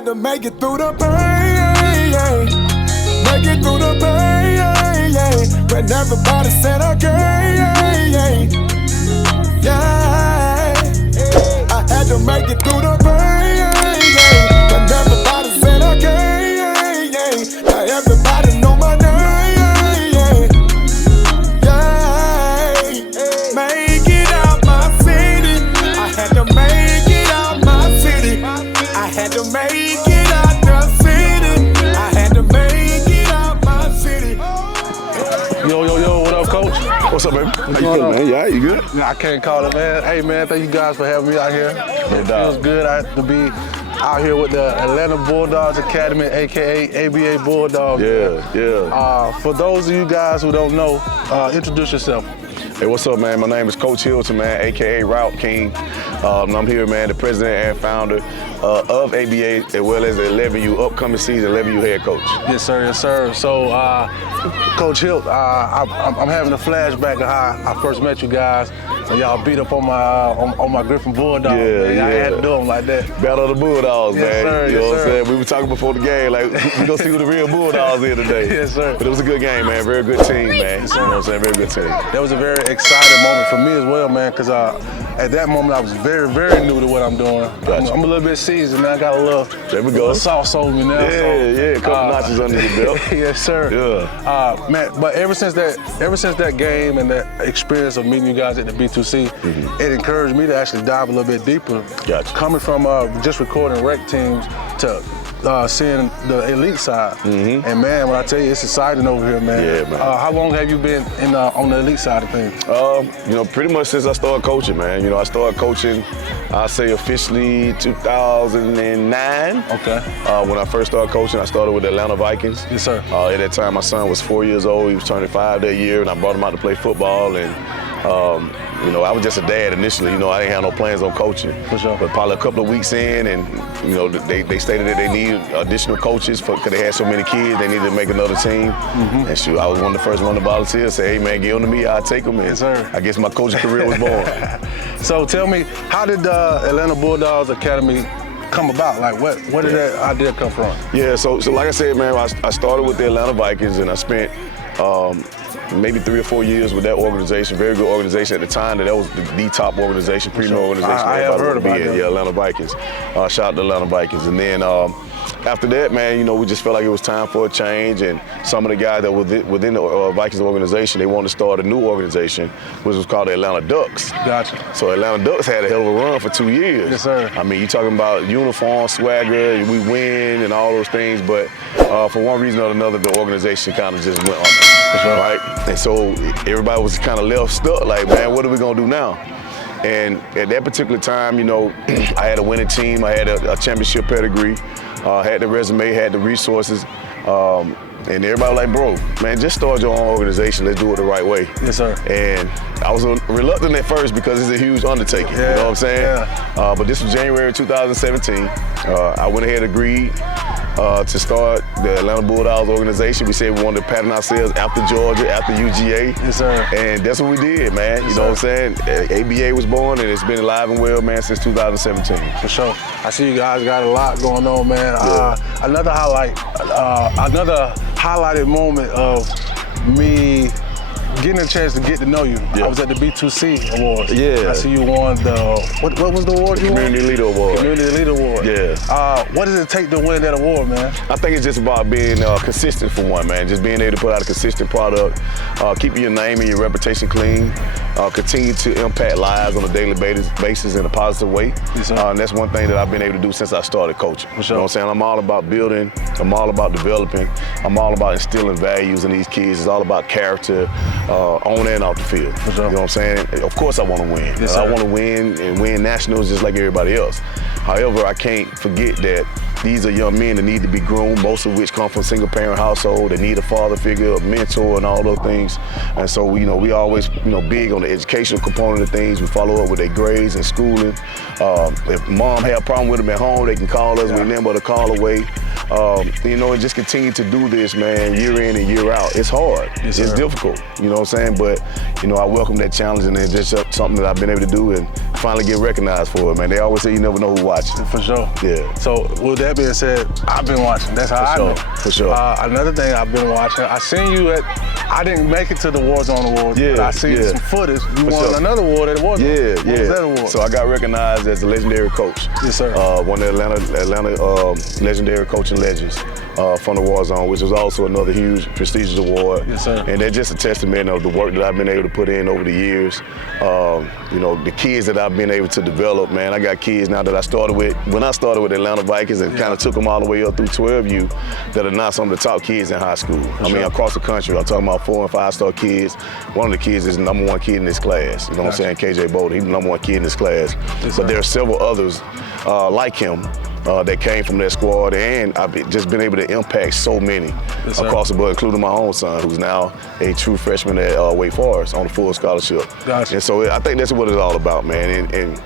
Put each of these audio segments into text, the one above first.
had to make it through the pain, make it through the pain, when everybody said I can't, I had to make it through the pain, when everybody said I can't, now everybody know my name, make it out my city, I had to make it out my city, I had to make it out the city, I had to make it out my city. Yo, what up, coach? What's up, baby? How you feeling, man? Yeah, you good? I can't call it, man. Hey, man, thank you guys for having me out here. It feels good to be out here with the Atlanta Bulldogs Academy, a.k.a. ABA Bulldogs. Yeah. For those of you guys who don't know, introduce yourself. Hey, what's up, man? My name is Coach Hilton, man, a.k.a. Route King. I'm here, man, the president and founder of ABA, as well as the 11u upcoming season 11u head coach. Yes, sir. Yes, sir. So, Coach Hilt, I'm having a flashback of how I first met you guys. And y'all beat up on my Griffin Bulldogs. Yeah. I had to do them like that. Battle of the Bulldogs, yes, man. Sir, you know what I'm saying? We were talking before the game, like, we gonna see who the real Bulldogs is today. Yes, sir. But it was a good game, man. Very good team, man. Yes, you know what I'm saying? Very good team. That was a very exciting moment for me as well, man, because at that moment I was very, very new to what I'm doing. Gotcha. I'm a little bit seasoned, man. I got a little sauce over me now. Yeah, a couple notches under the belt. Yes, sir. Yeah. Man, but ever since that game and that experience of meeting you guys at the B2C, it encouraged me to actually dive a little bit deeper. Gotcha. Coming from just recording rec teams to seeing the elite side. And man, when I tell you, it's exciting over here, man. Yeah, man. How long have you been on the elite side of things? You know, pretty much since I started coaching, man. You know, I started coaching, I'd say officially 2009. Okay. When I first started coaching, I started with the Atlanta Vikings. Yes, sir. At that time, my son was 4 years old. He was turning 5 that year, and I brought him out to play football. And you know, I was just a dad initially. You know, I didn't have no plans on coaching. For sure. But probably a couple of weeks in, and you know, they stated that they needed additional coaches because they had so many kids. They needed to make another team. And shoot, I was one of the first one to volunteer. Say, hey man, give them to me. I'll take them. And yes, sir. I guess my coaching career was born. So tell me, how did the Atlanta Bulldogs Academy come about? Like, where did that idea come from? Yeah, so like I said, man, I started with the Atlanta Vikings, and I spent maybe 3 or 4 years with that organization. Very good organization at the time. That was the top organization, premier organization. I have heard about that. Yeah, Atlanta Vikings. Shout out to Atlanta Vikings. And then after that, man, you know, we just felt like it was time for a change. And some of the guys that were within the Vikings organization, they wanted to start a new organization, which was called the Atlanta Ducks. Gotcha. So Atlanta Ducks had a hell of a run for 2 years. Yes, sir. I mean, you're talking about uniform, swagger, we win, and all those things. But for one reason or another, the organization kind of just went under, right? And so everybody was kind of left stuck, like, man, what are we gonna do now? And at that particular time, you know, I had a winning team, I had a championship pedigree, had the resume, had the resources, and everybody was like, bro, man, just start your own organization, let's do it the right way. Yes, sir. And I was reluctant at first because it's a huge undertaking, you know what I'm saying? Yeah. But this was January 2017. I went ahead and agreed to start the Atlanta Bulldogs organization. We said we wanted to pattern ourselves after Georgia, after UGA. Yes, sir. And that's what we did, man. Yes, you know what I'm saying? ABA was born, and it's been alive and well, man, since 2017. For sure. I see you guys got a lot going on, man. Yeah. Another highlighted moment of me getting a chance to get to know you. Yeah. I was at the B2C Awards. Yeah. I see you won what was the award you won? Community Leader Award. Community Leader Award. Yeah. What does it take to win that award, man? I think it's just about being consistent for one, man. Just being able to put out a consistent product, keeping your name and your reputation clean, continue to impact lives on a daily basis in a positive way. Yes, sir. And that's one thing that I've been able to do since I started coaching. For sure. You know what I'm saying? I'm all about building. I'm all about developing. I'm all about instilling values in these kids. It's all about character, on and off the field. For sure. You know what I'm saying? Of course I want to win. Yes, I sir. want to win and win nationals just like everybody else. However, I can't forget that these are young men that need to be groomed, most of which come from single-parent household. They need a father figure, a mentor, and all those things. And so, you know, we always, you know, big on the educational component of things. We follow up with their grades and schooling. If mom had a problem with them at home, they can call us. Yeah. We're but a call away. You know, and just continue to do this, man, year in and year out. It's hard. Yes, it's sir. difficult. You know what I'm saying? But, you know, I welcome that challenge, and it's just something that I've been able to do, and finally get recognized for it, man. They always say you never know who's watching. For sure. Yeah. So with that being said, I've been watching. That's how I know. For sure. Another thing I've been watching, I seen you I didn't make it to the Warzone Awards, but I seen some footage. You won another award at Warzone. Yeah, what was that award? So I got recognized as the legendary coach. Yes, sir. One of the Atlanta legendary coaching legends from the Warzone, which was also another huge prestigious award. Yes, sir. And that's just a testament of the work that I've been able to put in over the years. The kids that I've been able to develop, man. I got kids now that I started with, when I started with the Atlanta Vikings and kind of took them all the way up through 12U, that are now some of the top kids in high school. I mean, across the country, I'm talking about 4- and 5-star kids. One of the kids is the #1 kid in this class. You know what I'm saying? KJ Bolden, he's the #1 kid in this class. Yes, but there are several others like him that came from that squad, and I've just been able to impact so many across the board, including my own son, who's now a true freshman at Wake Forest on a full scholarship. Gotcha. And so I think that's what it's all about, man. And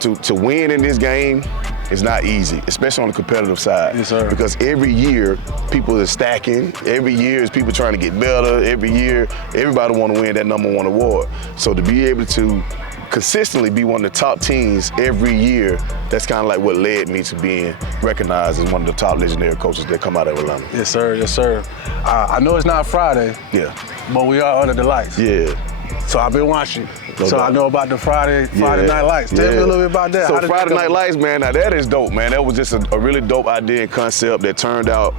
to win in this game is not easy, especially on the competitive side. Yes, sir. Because every year, people are stacking. Every year is people trying to get better. Every year, everybody want to win that #1 award. So to be able to consistently be one of the top teams every year, that's kind of like what led me to being recognized as one of the top legendary coaches that come out of Atlanta. Yes, sir. Yes, sir. I know it's not Friday. Yeah. But we are under the lights. Yeah. So I've been watching. No so doubt. I know about the Friday Night Lights. Tell me a little bit about that. So Friday Night Lights, man, now that is dope, man. That was just a really dope idea and concept that turned out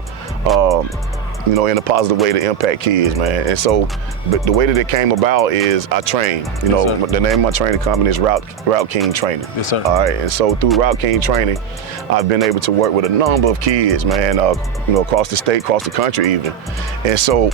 in a positive way to impact kids, man. And so, but the way that it came about is I train. The name of my training company is Route King Training. Yes, sir. All right, and so through Route King Training, I've been able to work with a number of kids, man, across the state, across the country even. And so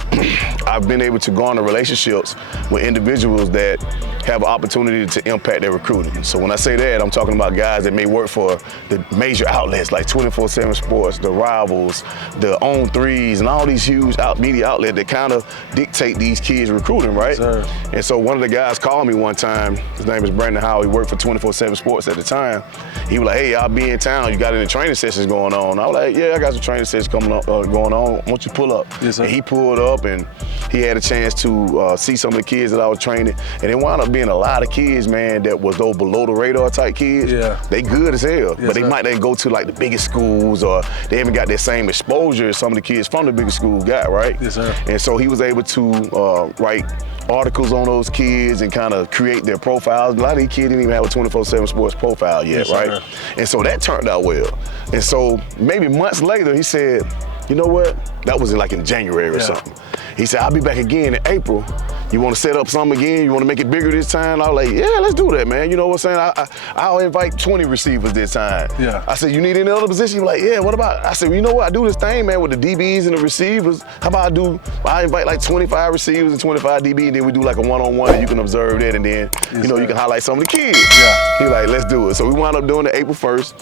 I've been able to garner relationships with individuals that have an opportunity to impact their recruiting. So when I say that, I'm talking about guys that may work for the major outlets like 24/7 Sports, the Rivals, the On Threes, and all these huge media outlets that kind of dictate these kids' recruiting, right? Sir. And so one of the guys called me one time. His name is Brandon Howell. He worked for 24/7 Sports at the time. He was like, "Hey, I'll be in town. You got any training sessions going on?" I was like, "Yeah, I got some training sessions going on. Why don't you pull up?" Yes, sir. And he pulled up, and he had a chance to see some of the kids that I was training. And it wound up being a lot of kids, man, that was those below the radar type kids. Yeah. They good as hell, Yes, but they sir. might not go to like the biggest schools, or they haven't got that same exposure as some of the kids from the biggest school got, right? Yes, sir. And so he was able to write articles on those kids and kind of create their profiles. A lot of these kids didn't even have a 24/7 Sports profile yet, Yes, right? sir. And so that turned out well. And so maybe months later, he said, "You know what?" That was like in January or something. He said, "I'll be back again in April. You want to set up something again? You want to make it bigger this time?" I was like, "Yeah, let's do that, man." You know what I'm saying? I'll invite 20 receivers this time. Yeah. I said, "You need any other position?" He was like, "Yeah, what about?" I said, "You know what? I do this thing, man, with the DBs and the receivers. How about I invite like 25 receivers and 25 DBs, and then we do like a one-on-one, and you can observe that, and then, you can highlight some of the kids." Yeah. He like, "Let's do it." So we wound up doing it April 1st.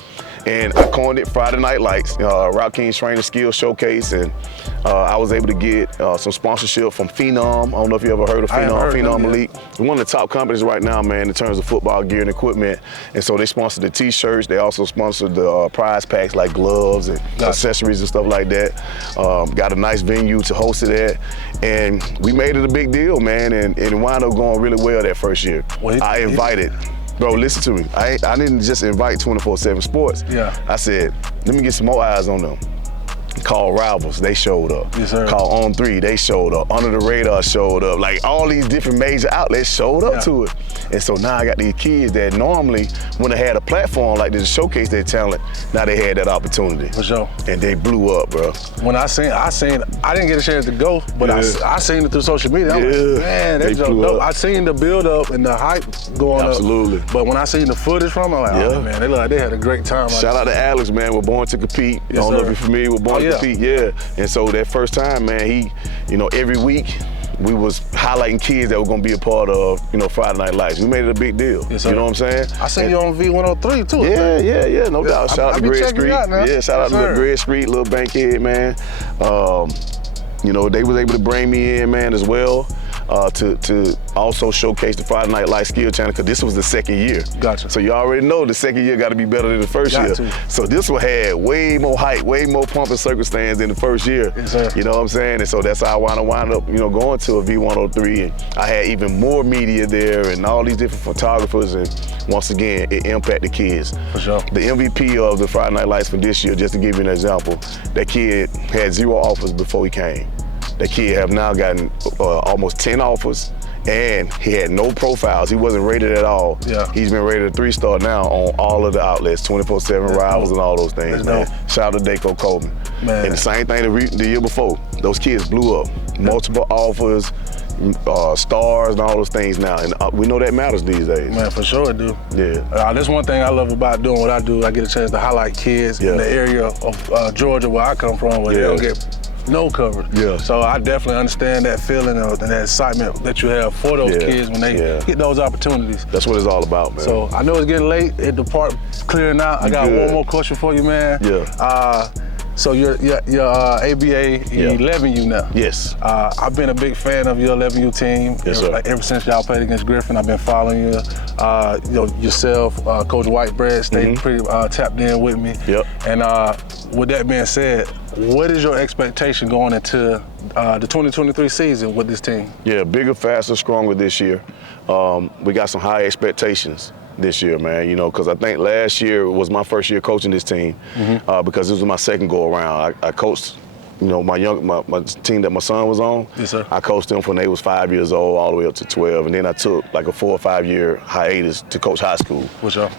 And I coined it Friday Night Lights, Route King's Training Skills Showcase, and I was able to get some sponsorship from Phenom. I don't know if you ever heard of Phenom Elite. One of the top companies right now, man, in terms of football gear and equipment. And so they sponsored the T-shirts. They also sponsored the prize packs like gloves and accessories and stuff like that. Got a nice venue to host it at, and we made it a big deal, man. And it wound up going really well that first year. I invited. Bro, listen to me. I didn't just invite 24/7 Sports. Yeah. I said, let me get some more eyes on them. Called Rivals, they showed up. Yes, sir. Called On 3, they showed up. Under the Radar showed up. Like all these different major outlets showed up to it. And so now I got these kids that normally wouldn't have had a platform like this to showcase their talent. Now they had that opportunity. For sure. And they blew up, bro. When I didn't get a chance to go, but I seen it through social media. I was like, man, that's dope. I seen the build up and the hype going up. Absolutely. But when I seen the footage from it, I'm like, oh man, they look like they had a great time. Shout out to Alex, man. We're born to compete. Yes, I don't know if sir. you're familiar with Born to Compete. Yeah. And so that first time, man, he, every week we was highlighting kids that were gonna be a part of, Friday Night Lights. We made it a big deal. Yes, sir. You know what I'm saying? I seen you on V103 too. Yeah, no doubt. Shout out to Greg Street. Shout out to little Greg Street, little Bankhead, man. They was able to bring me in, man, as well. to also showcase the Friday Night Lights skill channel, because this was the second year. Gotcha. So you already know the second year got to be better than the first year. So this one had way more hype, way more pump and circumstance than the first year. Yes, sir. You know what I'm saying? And so that's how I wound up, going to a V103, and I had even more media there and all these different photographers, and once again, it impacted kids. For sure. The MVP of the Friday Night Lights for this year, just to give you an example, that kid had 0 offers before he came. That kid have now gotten almost 10 offers, and he had no profiles. He wasn't rated at all. Yeah. He's been rated a 3-star now on all of the outlets, 24/7 Rivals and all those things, man. Shout out to Dekalb. Man. And the same thing the year before. Those kids blew up. Multiple offers, stars and all those things now, and we know that matters these days. Man, for sure it do. Yeah. That's one thing I love about doing what I do. I get a chance to highlight kids in the area of Georgia where I come from, where they don't get no coverage. Yeah. So I definitely understand that feeling and that excitement that you have for those kids when they get those opportunities. That's what it's all about, man. So I know it's getting late. The part clearing out. I got one more question for you, man. Yeah. So you're ABA 11u now. Yes. I've been a big fan of your 11u team. Yes, sir. Ever since y'all played against Griffin, I've been following you. Yourself, Coach Whitebread, stayed pretty tapped in with me. Yep. And with that being said, what is your expectation going into the 2023 season with this team? Yeah, bigger, faster, stronger this year. We got some high expectations this year, man, because I think last year was my first year coaching this team, because this was my second go around. I coached, my team that my son was on. Yes, sir. I coached them from they was 5 years old all the way up to 12, and then I took like a 4 or 5 year hiatus to coach high school. For sure.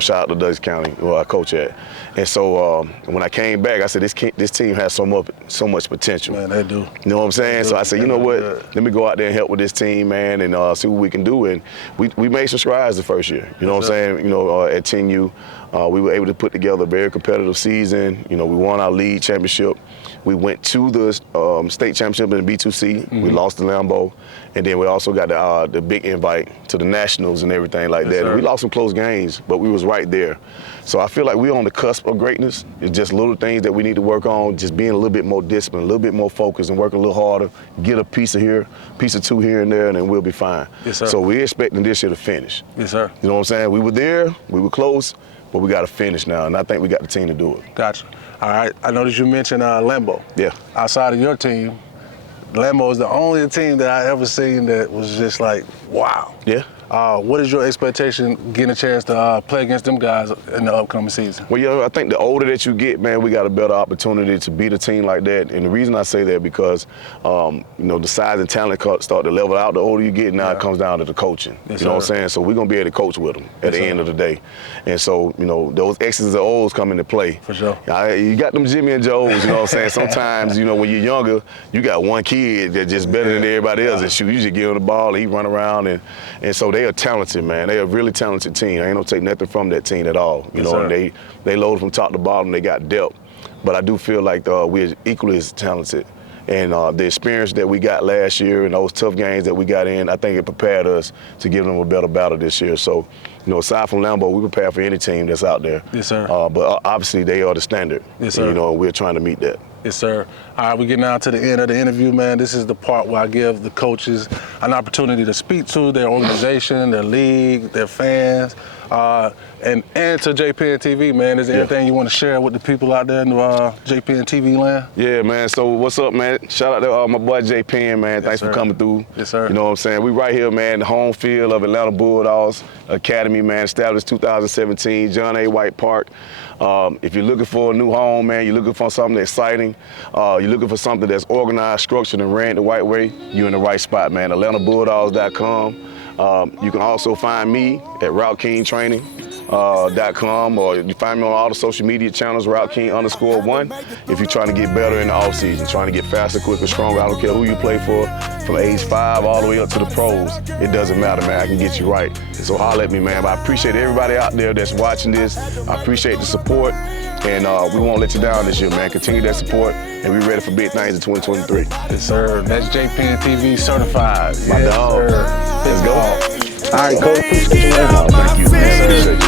Shout out to Dutch County where I coach at. And so when I came back, I said this team has so much potential. Man, they do. You know what I'm saying? So I said, let me go out there and help with this team, man, and see what we can do. And we made some strides the first year. You know what I'm saying? At 10U, we were able to put together a very competitive season. We won our league championship. We went to the state championship in the B2C. We lost the Lambo, and then we also got the big invite to the nationals and everything like that. And we lost some close games, but we was right there. So I feel like we're on the cusp of greatness. It's just little things that we need to work on, just being a little bit more disciplined, a little bit more focused, and work a little harder. Get a piece of here, piece of 2 here and there, and then we'll be fine. Yes, sir. So we're expecting this year to finish. Yes, sir. You know what I'm saying? We were there, we were close, but we got to finish now, and I think we got the team to do it. Gotcha. All right. I noticed you mentioned Lambo. Yeah. Outside of your team, Lambo is the only team that I ever seen that was just like, wow. Yeah. What is your expectation getting a chance to play against them guys in the upcoming season? Well, I think the older that you get, man, we got a better opportunity to beat a team like that. And the reason I say that because, the size and talent start to level out. The older you get, now it comes down to the coaching. Yes, you know what I'm saying? So we're going to be able to coach with them at the end of the day. And so, those X's and O's come into play. For sure. You got them Jimmy and Joes, you know what I'm saying? Sometimes, when you're younger, you got one kid that's just better than everybody else. And shoot, you just give him the ball, and he run around. And so they are talented, man. They are a really talented team. I ain't gonna take nothing from that team at all. And they loaded from top to bottom. They got depth. But I do feel like we're equally as talented. And the experience that we got last year and those tough games that we got in, I think it prepared us to give them a better battle this year. So, aside from Lambo, we prepare for any team that's out there. Yes, sir. But obviously, they are the standard. Yes, sir. And, we're trying to meet that. Yes, sir. All right, we're getting now to the end of the interview, man. This is the part where I give the coaches an opportunity to speak to their organization, their league, their fans, and to JPN TV, man. Is there anything you want to share with the people out there in JPN TV land? Yeah, man. So what's up, man? Shout out to my boy JPN, man. Thanks for coming through. Yes, sir. You know what I'm saying? We right here, man, the home field of Atlanta Bulldogs Academy, man, established 2017, John A. White Park. If you're looking for a new home, man, you're looking for something exciting, you're looking for something that's organized, structured, and ran the right way, you're in the right spot, man. AtlantaBulldogs.com. You can also find me at RouteKingTraining.com, or you find me on all the social media channels, RouteKing_1. If you're trying to get better in the off season, trying to get faster, quicker, stronger, I don't care who you play for, from age 5 all the way up to the pros, it doesn't matter, man. I can get you right. So holler at me, man. But I appreciate everybody out there that's watching this. I appreciate the support, and we won't let you down this year, man. Continue that support, and we're ready for big things in 2023. Yes, sir. That's JPN TV certified. My dog. Let's go. All right, Coach. Appreciate you, man. Thank you, man.